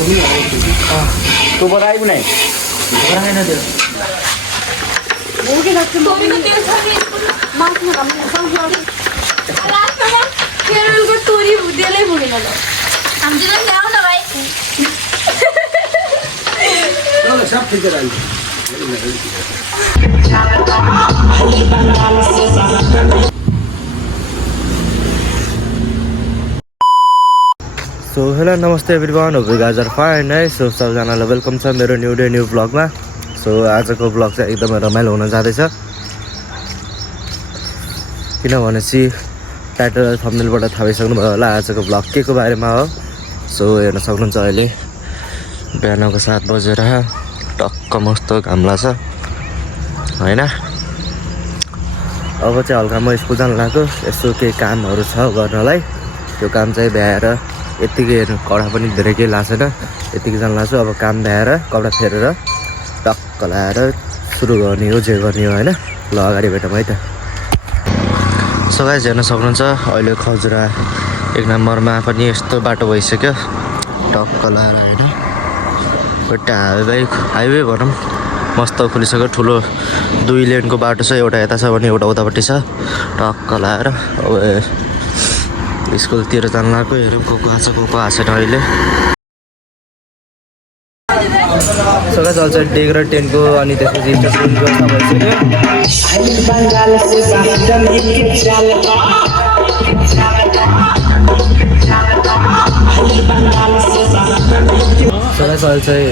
तू बनाई भी नहीं बनाई ना दे 모르게 같은 소리가 뛰어차니 마스크 감는 상황이 라스트만 केरल को तोरी बुद्धेले बोलेला हमजना ल्याउ न भाइ चलो सब ठीक है सो हेलो नमस्ते everyone, hope you guys are fine है। सो सबजनालाई वेलकम छ मेरो न्यू डे न्यू ब्लगमा। सो आजको ब्लग चाहिँ एकदमै रमाइलो हुन जाँदैछ, किनभनेपछि टाइटल थम्बनेलबाट थाहा पाइसक्नुभयो होला आजको ब्लग के को बारेमा हो। सो हेर्न सक्नुहुन्छ अहिले बिहानको 7 बजेर टक्क मस्त घाम लाग्छ हैन। अब चाहिँ हल्का म स्कुल जान लाग्यो, यसो केही कामहरू छ गर्नलाई। त्यो काम चाहिँ भ्याएर यतिकै हेर्नु कडा पनि धेरै केही लाग्छ छैन, यतिकै जान लाग्छु। अब काम भ्याएर कपडा फेरेर टक्क लाएर सुरु गर्ने हो, जे गर्ने हो हैन। ल अगाडि भेटौँ है त। सो गाइस हेर्न सक्नुहुन्छ अहिले खजुरा 1 नम्बरमा पनि यस्तो बाटो भइसक्यो टक्क लाएर हैन। एउटा हाइवे भनौँ मस्त खुलिसक्यो, ठुलो 2 लेनको बाटो छ, एउटा यता छ भने एउटा उतापट्टि छ। टक्क लाएर अब स्कुलतिर जान लाग्यो। हेरौँ को आछ को आएको छैन अहिले। सो गाइस अहिले चाहिँ डेग र 10 को अनि त्यसपछि स्टेसन व्यवस्था भइसक्यो। सो गाइस अहिले चाहिँ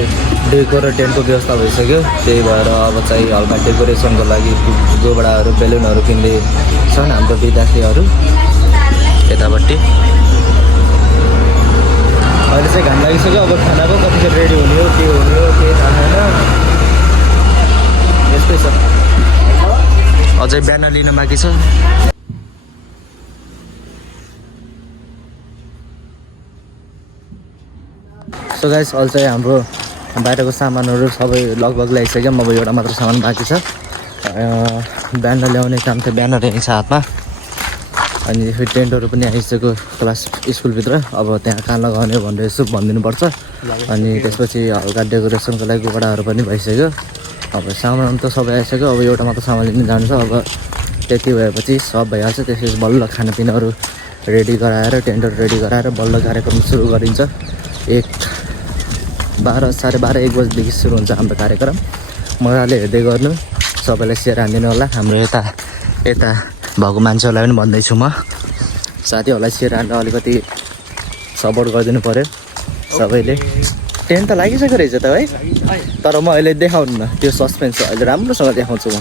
डेको र 10 को व्यवस्था भइसक्यो, त्यही भएर अब चाहिँ हल्का डेकोरेसनको लागि गोबडाहरू बेलुनहरू किन्दैछन् हाम्रो विद्यार्थीहरू यतापट्टि। अहिले चाहिँ घाम लागिसक्यो, अब खानाको कतिखेर रेडी हुने हो के थाहा छैन, यस्तै छ। अझै बिहान लिन बाँकी छ। सो गाइस अहिले चाहिँ हाम्रो बाहिरको सामानहरू सबै लगभग ल्याइसक्यो, अब एउटा मात्र सामान बाँकी छ। बिहान ल्याउने काम चाहिँ बिहान रहेछ हातमा। अनि फेरि टेन्टहरू पनि आइसक्यो क्लास स्कुलभित्र, अब त्यहाँ कहाँ लगाउने भनेर यसो भनिदिनुपर्छ। अनि त्यसपछि हल्का डेकोरेसनको लागि गोबडाहरू पनि भइसक्यो। अब सामान त सबै आइसक्यो, अब एउटा मात्र सामान लिन जानु छ। अब त्यति भएपछि सब भइहाल्छ। त्यसपछि बल्ल खानापिनाहरू रेडी गराएर टेन्टहरू रेडी गराएर बल्ल कार्यक्रम सुरु गरिन्छ। 12 साढे 12 1 बजीदेखि सुरु हुन्छ हाम्रो कार्यक्रम। मजाले हेर्दै गर्नु, सबैलाई सेयर हानिदिनु होला। हाम्रो यता भएको मान्छेहरूलाई पनि भन्दैछु म, साथीहरूलाई सेयर हान्न अलिकति सपोर्ट गरिदिनु पऱ्यो सबैले। टेन्ट त लागिसक्यो रहेछ त है, तर म अहिले देखाउनु न, त्यो सस्पेन्स अहिले राम्रोसँग देखाउँछु म।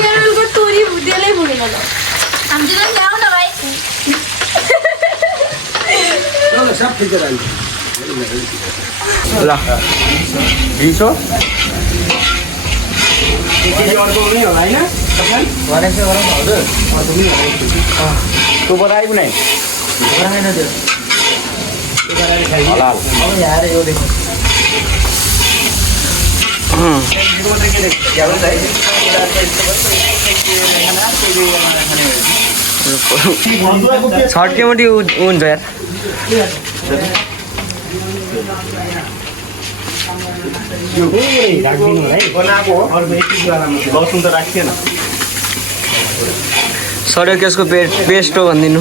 केरल को तोरी बुद्धेले बोलेला हमजना ल्याउ न भाइ चलो सब ठीक है ल 200 ये और को नहीं होला हैन तपाईं भनेको गरौँ हजुर। तू बनाई भी नहीं बनाएन त्यो हलाल अब यहाँ यो देखो छठ के मोटी हुन्छ यार। राखिदिनु है बनाएको हो, अरु यति बेलामा लसुन त राखिएन। सडक त्यसको पेस्ट हो भनिदिनु।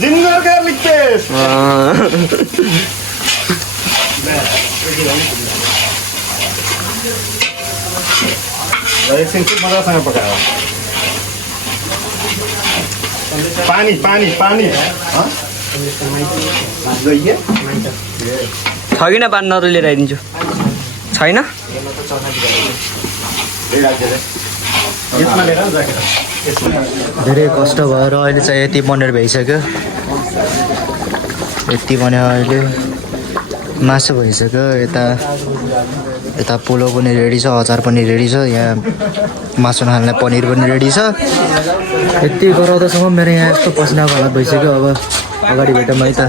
जिन्गर गार्लिक पेस्ट एकछिन चाहिँ मजासँग पकायो। पानी पानी पानी छ कि न पानी नरु लिएर आइदिन्छु। छैन धेरै कष्ट भएर अहिले चाहिँ यति बनेर भइसक्यो, यति बन्यो। अहिले मासु भइसक्यो, यता पुलाउ पनि रेडी छ, अचार पनि रेडी छ, यहाँ मासु नखाने पनिर पनि रेडी छ। यति गराउँदासम्म मेरो यहाँ यस्तो पसिनाको हालत भइसक्यो। अब अगाडि भेटौँ है त।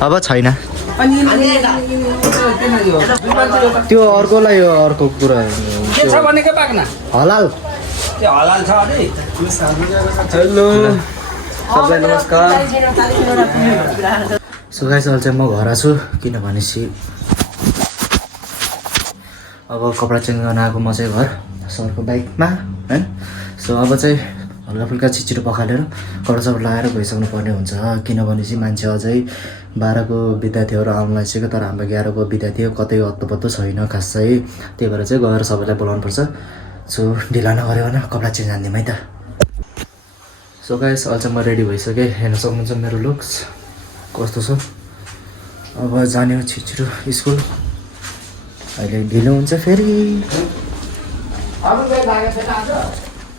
अब छैन। त्यो अर्कोलाई यो अर्को कुरा के छ भने के पाक्न हलाल त्यो हलाल छ अरे हेलो सबलाई नमस्कार सो गाइस अहिले चाहिँ म घर आएको छु किनभनेपछि अब कपडा चेन्ज गर्न आएको म चाहिँ घर सरको बाइकमा हैन सो अब चाहिँ हल्का फुल्का छिटो पखालेर कपडा सपडा लगाएर गइसक्नु पर्ने हुन्छ किनभनेपछि मान्छे अझै 12 को विद्यार्थीहरू आउन लागिसक्यो तर हाम्रो 11 को विद्यार्थी कतै अत्तोपत्तो छैन खासै त्यही भएर चाहिँ गएर सबैलाई बोलाउनु पर्छ सो ढिला नगर्यो भने कपडा चेन्ज हान्दिउँ है त सो गाइस अहिले चाहिँ म रेडी भइसकेँ हेर्न सक्नुहुन्छ मेरो लुक्स कस्तो छ अब जाने हो छिटो स्कुल अहिले ढिलो हुन्छ फेरि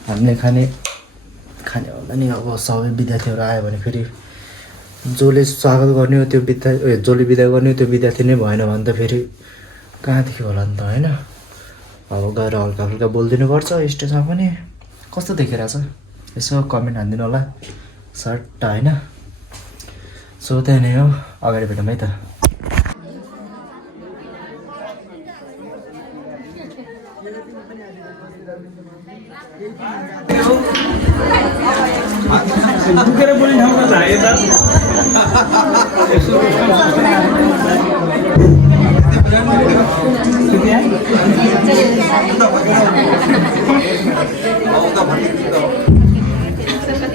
हामीले खाने होला नि अब सबै विद्यार्थीहरू आयो भने फेरि जसले स्वागत गर्ने हो त्यो जसले बिदा गर्ने हो त्यो विद्यार्थी नै भएन भने त फेरि कहाँदेखि होला नि त होइन अब गएर हल्का फुल्का बोलिदिनु पर्छ स्टेजमा पनि कस्तो देखिरहेछ यसो कमेन्ट हानिदिनु होला सर्ट होइन सो त्यही नै हो अगाडि भेटौँ है त दुखेर बोल्ने ठाउँमा लाग्यो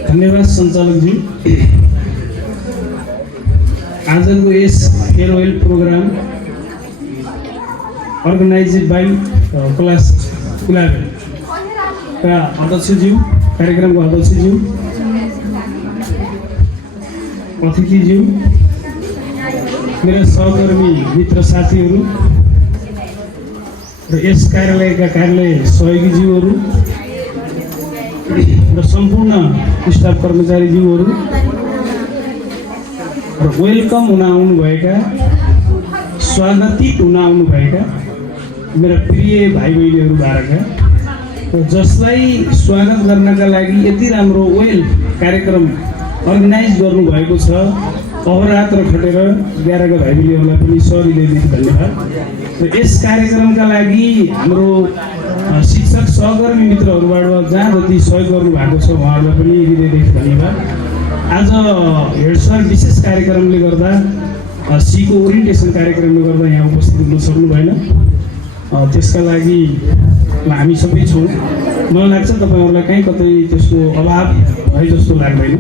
धन्यवाद सञ्चालकजी आजको यस फेयरवेल प्रोग्राम अर्गनाइज्ड बाई क्लास 11 का अध्यक्षज्यू कार्यक्रमको अध्यक्षज्यू अतिथिज्यू मेरा सहकर्मी मित्र साथीहरू र यस कार्यालयका कार्यालय सहयोगीज्यूहरू र सम्पूर्ण स्टाफ कर्मचारीज्यूहरू र वेलकम हुन आउनुभएका स्वागतित हुन आउनुभएका मेरा प्रिय भाइ बहिनीहरू बाह्रका र जसलाई स्वागत गर्नका लागि यति राम्रो वेल कार्यक्रम अर्गनाइज गर्नुभएको छ अहोरात्र खटेर 11 का भाइ बहिनीहरूलाई पनि सहृदयदेखि धन्यवाद र यस कार्यक्रमका लागि हाम्रो शिक्षक सहकर्मी मित्रहरूबाट जहाँ जति सहयोग गर्नुभएको छ उहाँहरूलाई पनि हृदयदेखि धन्यवाद आज हेड सर विशेष कार्यक्रमले गर्दा सीको ओरिएन्टेसन कार्यक्रमले गर्दा यहाँ उपस्थित हुन सक्नु भएन त्यसका लागि हामी सबै छौँ मलाई लाग्छ तपाईँहरूलाई कहीँ कतै त्यसको अभाव है जस्तो लाग्दैन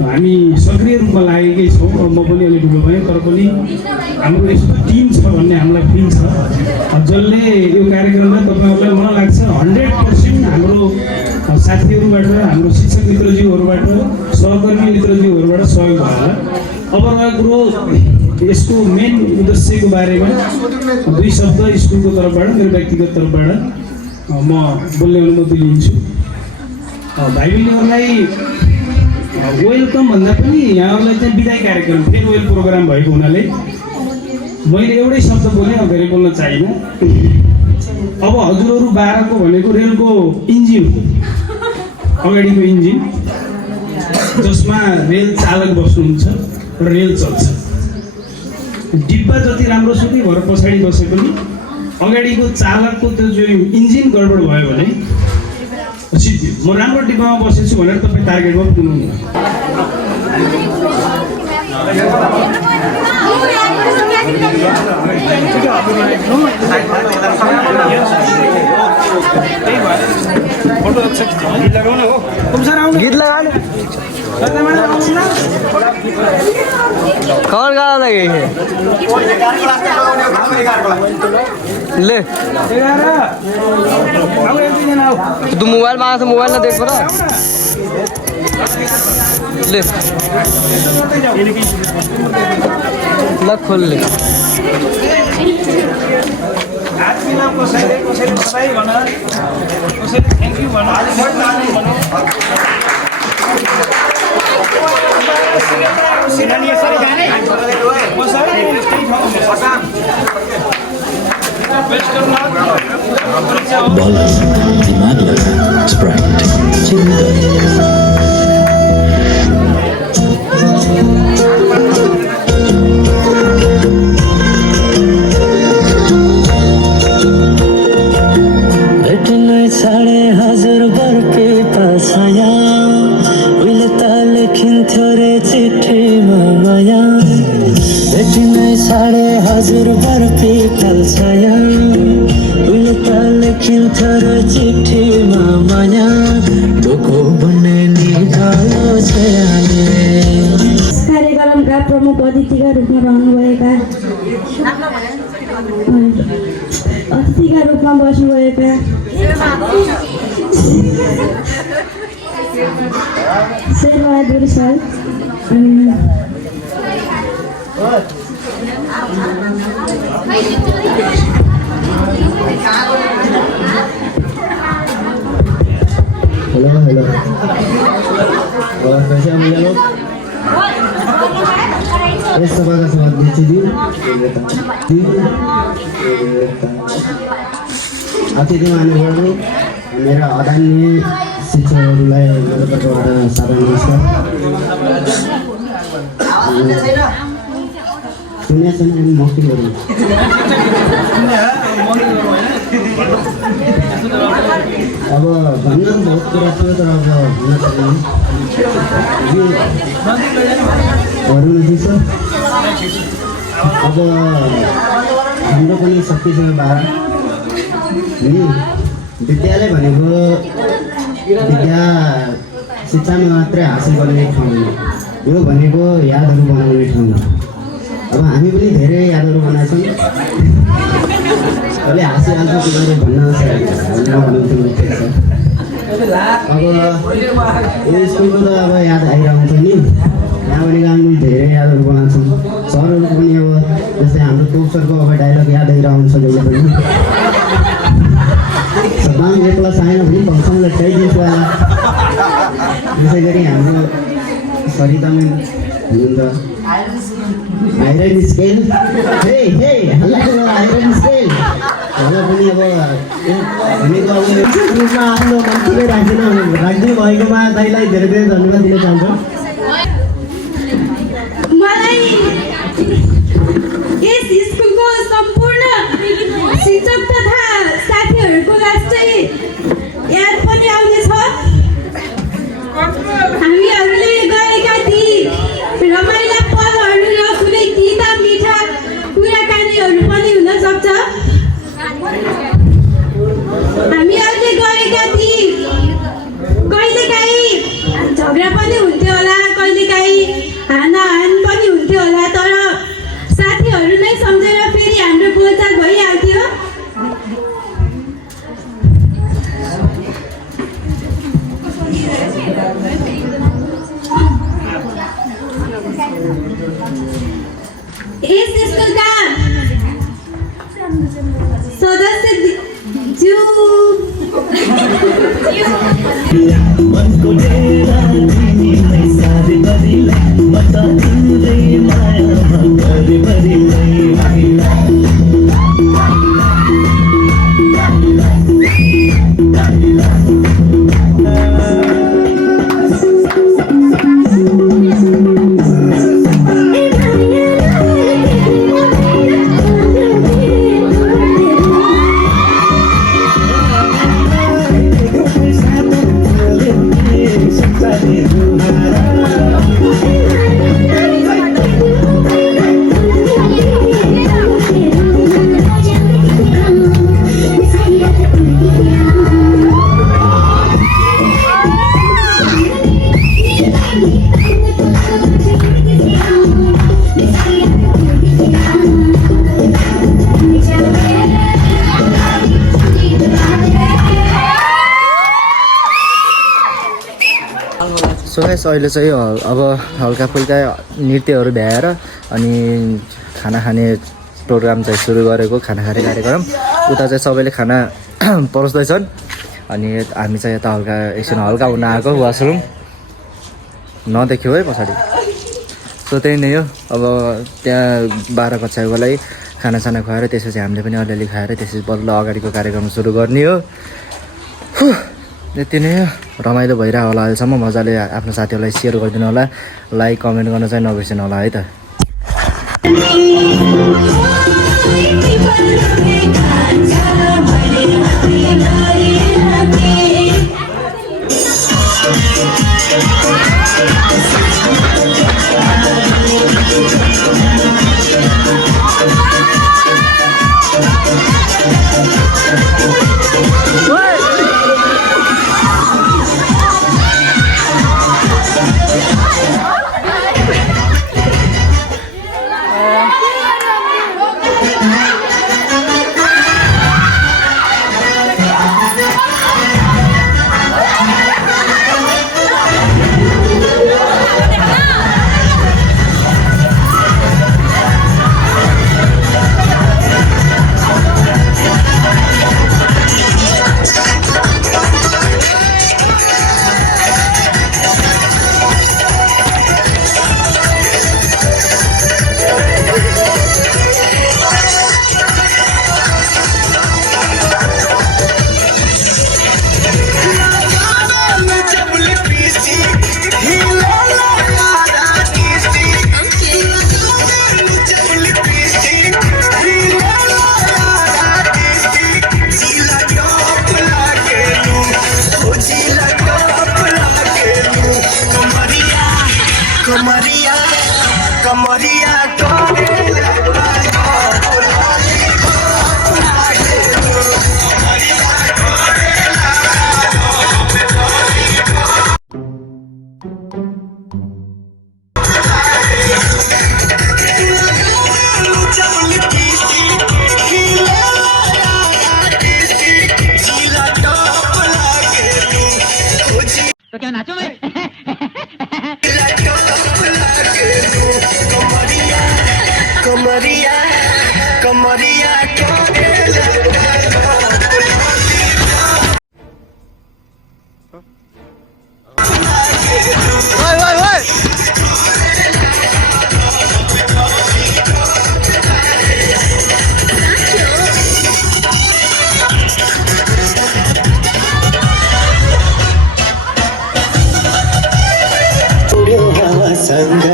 हामी सक्रिय रूपमा लागेकै छौँ र म पनि अलिक ढुलो भएँ तर पनि हाम्रो यस्तो टिम छ भन्ने हामीलाई फिल छ जसले यो कार्यक्रमलाई तपाईँहरूलाई मलाई लाग्छ 100% हाम्रो साथीहरूबाट हाम्रो शिक्षक मित्रज्यूहरूबाट सहकर्मी मित्रज्यूहरूबाट सहयोग भयो होला अब रहेको यसको मेन उद्देश्यको बारेमा दुई शब्द स्कुलको तर्फबाट मेरो व्यक्तिगत तर्फबाट म बोल्ने अनुमति लिन्छु भाइ बहिनीहरूलाई वेलकम भन्दा पनि यहाँहरूलाई चाहिँ बिदाई कार्यक्रम फेयरवेल प्रोग्राम भएको हुनाले मैले एउटै शब्द बोलेँ धेरै बोल्न चाहिनँ अब हजुरहरू 12 को भनेको रेलको इन्जिन अगाडिको इन्जिन जसमा रेल चालक बस्नुहुन्छ र रेल चल्छ डिब्बा जति राम्रो सुकै भएर पछाडि बसे पनि अगाडिको चालकको त्यो जो इन्जिन गडबड भयो भने सिद्धियो म राम्रो डिब्बामा बसेछु भनेर तपाईँ टार्गेटमा पुग्नुहुन्न गीत लगाने कौन गाना लगे ले तू मोबाइल मांगा तो मोबाइल ना देख पड़ा ले लग खोल ले थ्याङ्क यू भन Bolas, Dimagla, Sprite, Childa. तर चिठीमा माया ढोको बन्ने निकालो कार्यक्रमका प्रमुख अतिथिका रूपमा रहनुभएका अतिथिका रूपमा बस्नुभएका शेरबहादुर सर हेलो और कैसे हम ये लोग इस सभा का स्वागत दीजिए अतिथि मान्यवरहरू मेरा आदरणीय शिक्षकहरूलाई मेरो तर्फबाट सादर नमस्कार सुन्ने छैन मौखिकहरू अब भन्न बहुत कुरा थियो तर अब भन्न सक्दैन गरौँ न दिसो अब हाम्रो पनि शक्तिसँग बाह्र नि विद्यालय भनेको विद्या शिक्षामा मात्रै हासिल गर्ने ठाउँ हो यो भनेको यादहरू बनाउने ठाउँ हो अब हामी पनि धेरै यादहरू बनाएछौँ अहिले हाँसिहाल्छ तिनीहरू अब यो स्कुलको त अब याद आइरहन्छ नि यहाँ पनि हामी धेरै यादहरू बनाउँछौँ सरहरू पनि अब जस्तै हाम्रो तोप सरको अब डाइलग याद आइरहन्छ जहिले पनि सदाम एक्ला आएन भने फङ्सनले लट्याइदिन्छु होला त्यसै गरी हाम्रो सरिता म्याम हुनुहुन्छ आइरन स्केल हे हे हल्ला आइरन स्केल हल्ला पनि अब भनेको अब रूपमा आफ्नो मान्छेले राखिदिनु भएकोमा दाइलाई धेरै धेरै धन्यवाद दिन चाहन्छु मलाई यस स्कुलको सम्पूर्ण शिक्षक तथा साथीहरूको चाहिँ याद पनि आउनेछ हामीहरूले गरेका ती रमाइला पलहरू र कुनै तिता मिठा कुराकानीहरू पनि हुन सक्छ हामीहरूले गरेका ती कहिलेकाहीँ झगडा पनि हुन्थ्यो होला कहिलेकाहीँ हानाहान पनि हुन्थ्यो होला तर साथीहरू नै सम्झेर फेरि हाम्रो बोलचाल भइहाल्थ्यो यस स्कुलका सदस्य मनको डेरा तिमीलाई सारे बरिलाई बता तिम्रै मायामा गरे बरिलाई सो गाइस अहिले चाहिँ अब हल्का फुल्का नृत्यहरू भ्याएर अनि खाना खाने प्रोग्राम चाहिँ सुरु गरेको खाना खाने कार्यक्रम उता चाहिँ सबैले खाना परोस्दैछन् अनि हामी चाहिँ यता हल्का एकछिन हल्का हुन आएको वासरुम नदेख्यो है पछाडि सो त्यही नै हो अब त्यहाँ 12 कक्षाकोलाई खानासाना खुवाएर त्यसपछि हामीले पनि अलिअलि खाएर त्यसपछि बल्ल अगाडिको कार्यक्रम सुरु गर्ने हो यति नै हो रमाइलो भइरह होला अहिलेसम्म मजाले आफ्नो साथीहरूलाई सेयर गरिदिनु होला लाइक कमेन्ट गर्न चाहिँ नबिर्सिनु होला है त हो उड्यो हावासँग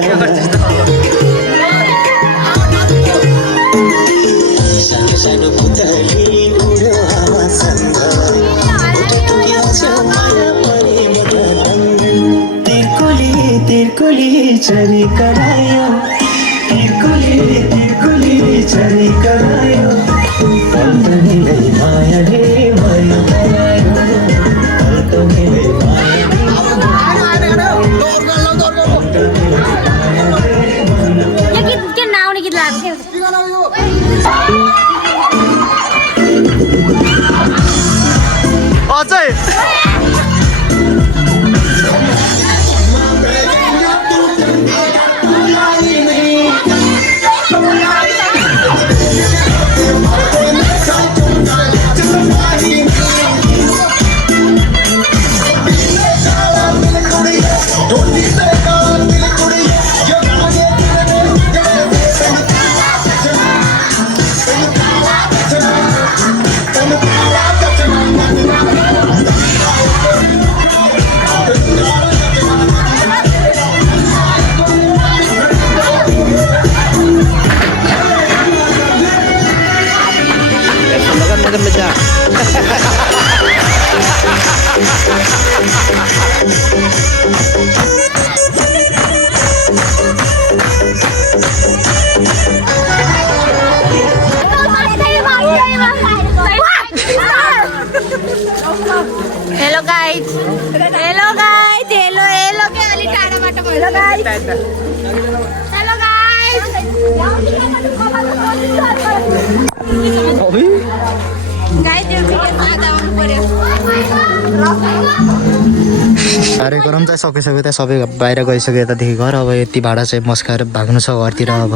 सानो सानो पुतली उड्यो हावासँग माया परे तिर्कोली चरी करायो तिर्कोली चरी करायो पल्टनीले मायाले भयो पल्टनीले यो गीत के नआउने गीत लाग्छ अझै हेलो गाइज हेलो के अलि टाढाबाट हेलो गाइज गाइज यो भिडियो आधा आउनु पर्यो कार्यक्रम चाहिँ सकिसक्यो त्यहाँ सबै बाहिर गइसक्यो यतादेखि घर अब यति भाडा चाहिँ मस्काएर भाग्नु छ घरतिर अब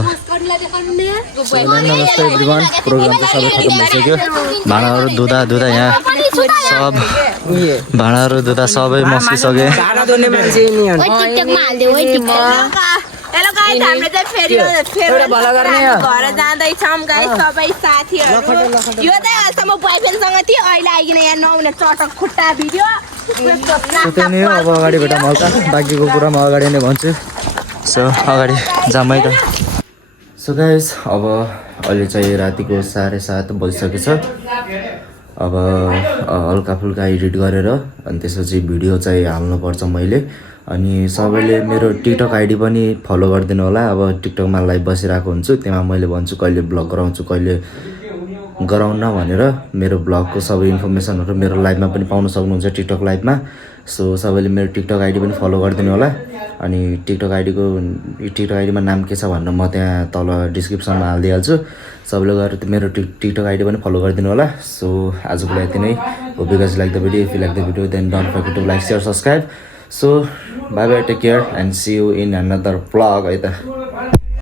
नमस्ते एभ्रिवान प्रोग्राम चाहिँ सबै खतम भइसक्यो भाँडाहरू धुँदा यहाँ सब भाँडाहरू धुँदा सबै मस्किसके हेलो गाइस हामीले चाहिँ फेरि घर जाँदैछौँ गाइस सबै साथीहरू यो चाहिँ अहिलेसम्म बोयफ्रेन्डसँग थियो अहिले आइकन यहाँ नहुने चटक खुट्टा भिडियो त्यही नै हो अब अगाडि भेटौँ हल्का बाँकीको कुरा म अगाडि नै भन्छु सो अगाडि जाऊँ है त सो गाइस अब अहिले चाहिँ रातिको 7:30 बजिसकेछ अब हल्का फुल्का एडिट गरेर अनि त्यसपछि भिडियो चाहिँ हाल्नुपर्छ मैले अनि सबैले मेरो टिकटक आइडी पनि फलो गरिदिनु होला अब टिकटकमा लाइभ बसिरहेको हुन्छु त्यहाँ मैले भन्छु कहिले ब्लग गराउँछु कहिले गराउन भनेर मेरो ब्लगको सबै इन्फर्मेसनहरू मेरो लाइभमा पनि पाउन सक्नुहुन्छ टिकटक लाइभमा सो सबैले मेरो टिकटक आइडी पनि फलो गरिदिनु होला अनि टिकटक आइडीमा नाम के छ भनेर म त्यहाँ तल डिस्क्रिप्सनमा हालिदिइहाल्छु सबैले गएर मेरो टिकटक आइडी पनि फलो गरिदिनु होला सो आजको लागि यति नै hope you guys like the video if you like the video then don't forget to like share subscribe so bye bye take care and see you in another vlog है त